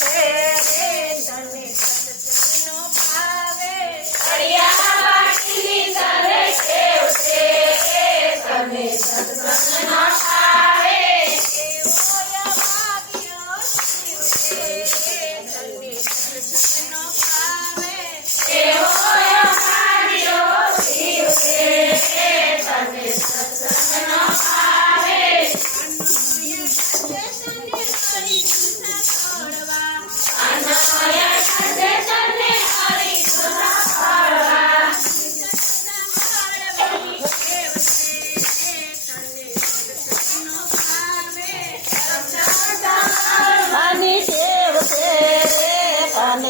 Namaste. Namaste.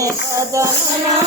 રે તને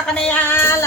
sa kanayaan.